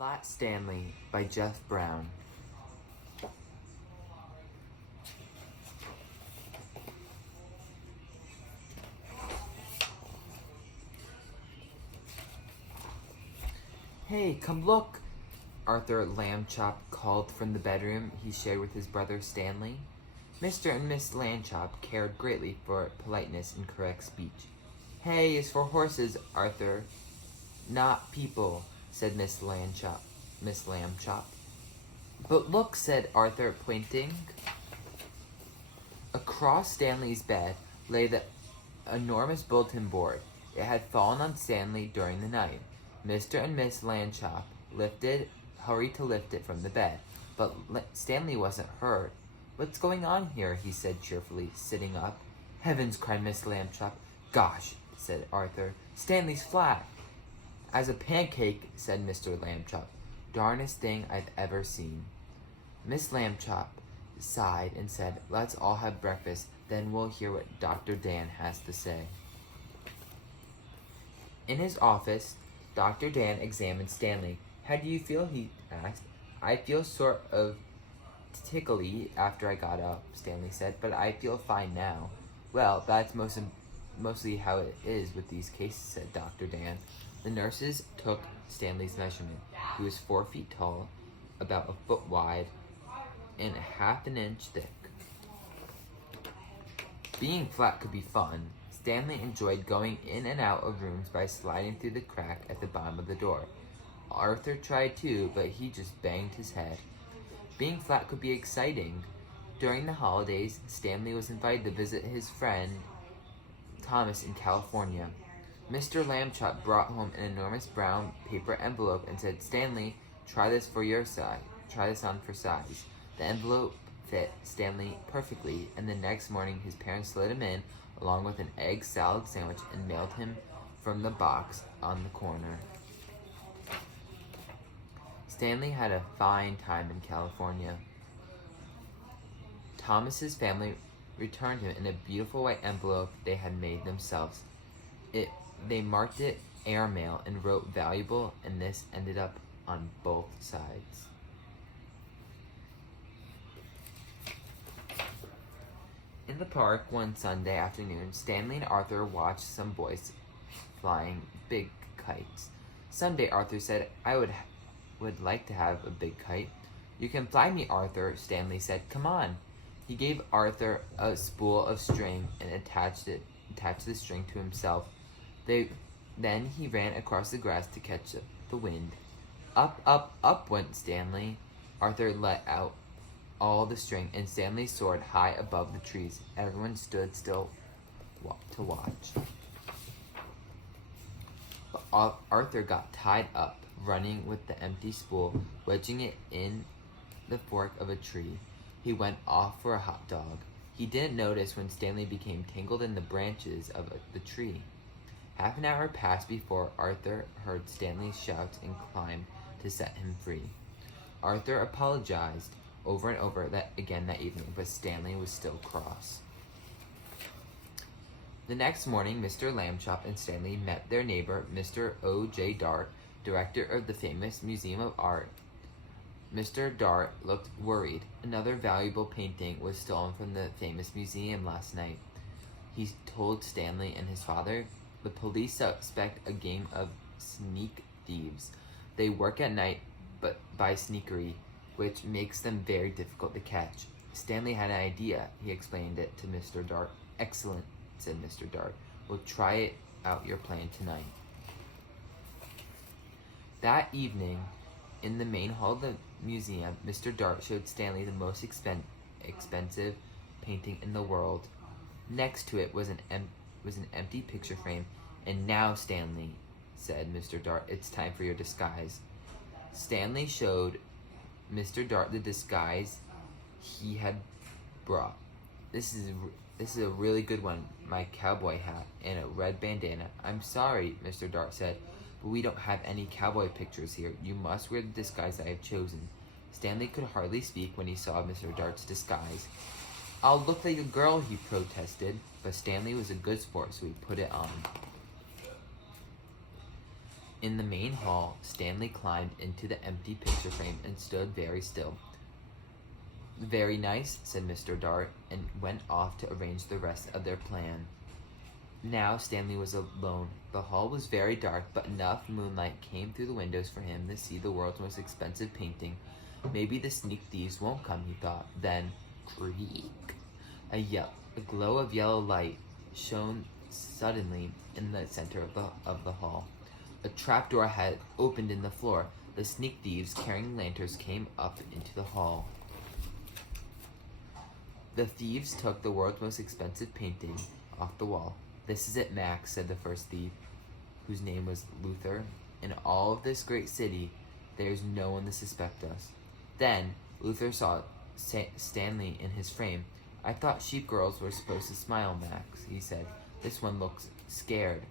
Flat Stanley by Jeff Brown. Hey, come look! Arthur Lambchop called from the bedroom he shared with his brother Stanley. Mr. and Miss Lambchop cared greatly for politeness and correct speech. Hay is for horses, Arthur, not people, said Miss Lambchop. But look, said Arthur, pointing. Across Stanley's bed lay the enormous bulletin board. It had fallen on Stanley during the night. Mr. and Miss Lambchop hurried to lift it from the bed, but Stanley wasn't hurt. What's going on here? He said cheerfully, sitting up. Heavens, cried Miss Lambchop. Gosh, said Arthur. Stanley's flat. As a pancake, said Mr. Lambchop. Darnest thing I've ever seen. Miss Lambchop sighed and said, Let's all have breakfast, then we'll hear what Dr. Dan has to say. In his office, Dr. Dan examined Stanley. How do you feel? He asked. I feel sort of tickly after I got up, Stanley said, but I feel fine now. Well, that's mostly how it is with these cases, said Dr. Dan. The nurses took Stanley's measurement. He was 4 feet tall, about a foot wide, and half an inch thick. Being flat could be fun. Stanley enjoyed going in and out of rooms by sliding through the crack at the bottom of the door. Arthur tried too, but he just banged his head. Being flat could be exciting. During the holidays, Stanley was invited to visit his friend Thomas in California. Mr. Lambchop brought home an enormous brown paper envelope and said, Stanley, try this for your size. Try this on for size. The envelope fit Stanley perfectly, and the next morning his parents slid him in along with an egg salad sandwich and mailed him from the box on the corner. Stanley had a fine time in California. Thomas's family returned him in a beautiful white envelope they had made themselves. They marked it airmail and wrote valuable, and this ended up on both sides. In the park one Sunday afternoon, Stanley and Arthur watched some boys flying big kites. Someday, Arthur said, I would like to have a big kite. You can fly me, Arthur, Stanley said. Come on. He gave Arthur a spool of string and attached the string to himself. Then he ran across the grass to catch the wind. Up, up, up went Stanley. Arthur let out all the string, and Stanley soared high above the trees. Everyone stood still to watch. But Arthur got tied up, running with the empty spool, wedging it in the fork of a tree. He went off for a hot dog. He didn't notice when Stanley became tangled in the branches of the tree. Half an hour passed before Arthur heard Stanley's shouts and climbed to set him free. Arthur apologized over and over again that evening, but Stanley was still cross. The next morning, Mr. Lambchop and Stanley met their neighbor, Mr. O.J. Dart, director of the famous Museum of Art. Mr. Dart looked worried. Another valuable painting was stolen from the famous museum last night. He told Stanley and his father, the police suspect a gang of sneak thieves. They work at night, but by sneakery, which makes them very difficult to catch. Stanley had an idea. He explained it to Mr. Dart. Excellent, said Mr. Dart. We'll try out your plan tonight. That evening, in the main hall of the museum, Mr. Dart showed Stanley the most expensive painting in the world. Next to it was an empty picture frame. And now, Stanley, said Mr. Dart, it's time for your disguise. Stanley showed Mr. Dart the disguise he had brought. This is a really good one, my cowboy hat and a red bandana. I'm sorry, Mr. Dart said, but we don't have any cowboy pictures here. You must wear the disguise I have chosen. Stanley could hardly speak when he saw Mr. Dart's disguise. I'll look like a girl, he protested, but Stanley was a good sport, so he put it on. In the main hall, Stanley climbed into the empty picture frame and stood very still. "Very nice," said Mr. Dart, and went off to arrange the rest of their plan. Now Stanley was alone. The hall was very dark, but enough moonlight came through the windows for him to see the world's most expensive painting. Maybe the sneak thieves won't come, he thought. Then, creak! A glow of yellow light shone suddenly in the center of the hall. A trapdoor had opened in the floor. The sneak thieves, carrying lanterns, came up into the hall. The thieves took the world's most expensive painting off the wall. "This is it, Max," said the first thief, whose name was Luther. "In all of this great city, there's no one to suspect us." Then Luther saw Stanley in his frame. "I thought sheep girls were supposed to smile, Max," he said. "This one looks scared."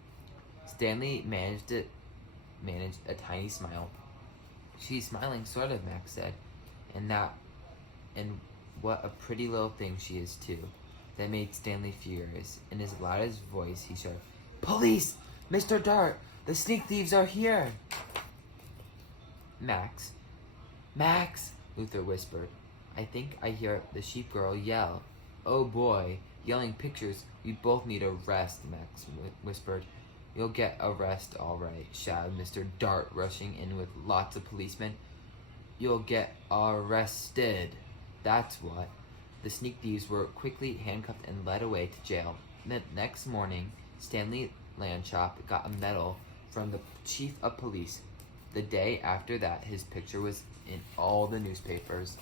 Stanley managed a tiny smile. "She's smiling, sort of," Max said. And what a pretty little thing she is, too." That made Stanley furious. In his loudest voice, he shouted, "Police! Mr. Dart! The sneak thieves are here!" Max, Luther whispered. "I think I hear the sheep girl yell." "Oh boy, yelling pictures. We both need a rest," Max whispered. "You'll get a rest, all right," shouted Mr. Dart, rushing in with lots of policemen. "You'll get arrested. That's what." The sneak thieves were quickly handcuffed and led away to jail. The next morning, Stanley Landshop got a medal from the chief of police. The day after that, his picture was in all the newspapers.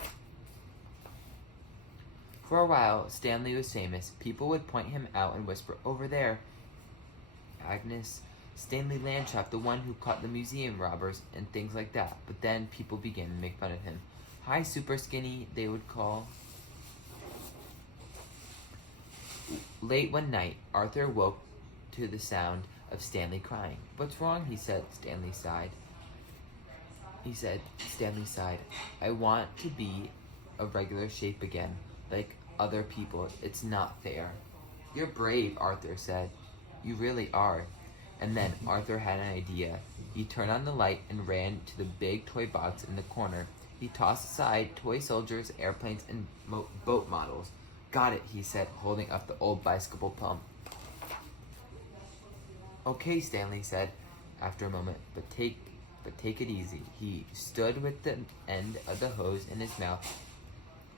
For a while, Stanley was famous. People would point him out and whisper, "Over there, Agnes, Stanley Landshop, the one who caught the museum robbers," and things like that. But then people began to make fun of him. "Hi, Super Skinny," they would call. Late one night, Arthur woke to the sound of Stanley crying. "What's wrong?" Stanley sighed. "I want to be a regular shape again, like other people. It's not fair." "You're brave," Arthur said. "You really are." And then Arthur had an idea. He turned on the light and ran to the big toy box in the corner. He tossed aside toy soldiers, airplanes, and boat models. "Got it," he said, holding up the old bicycle pump. "Okay," Stanley said after a moment, but take it easy." He stood with the end of the hose in his mouth,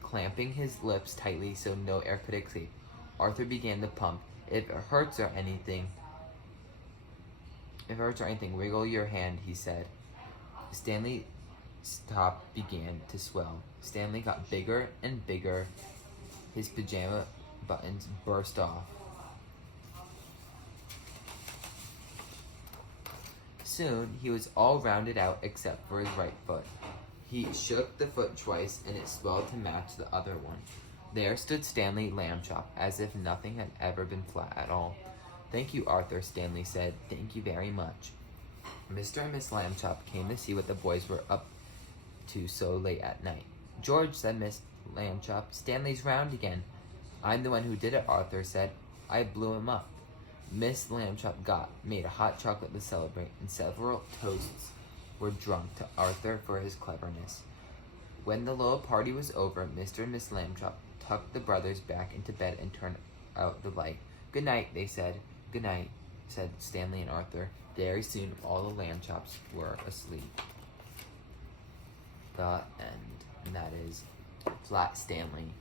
clamping his lips tightly so no air could escape. Arthur began to pump. If it hurts or anything, wiggle your hand," he said. Stanley's top began to swell. Stanley got bigger and bigger. His pajama buttons burst off. Soon, he was all rounded out except for his right foot. He shook the foot twice, and it swelled to match the other one. There stood Stanley Lambchop, as if nothing had ever been flat at all. "Thank you, Arthur," Stanley said. "Thank you very much." Mr. and Miss Lambchop came to see what the boys were up to so late at night. "George," said Miss Lambchop, "Stanley's round again." "I'm the one who did it," Arthur said. "I blew him up." Miss Lambchop made a hot chocolate to celebrate, and several toasts were drunk to Arthur for his cleverness. When the little party was over, Mr. and Miss Lambchop tucked the brothers back into bed and turned out the light. "Good night," they said. "Good night," said Stanley and Arthur. Very soon, all the Lambchops were asleep. The end. And that is Flat Stanley.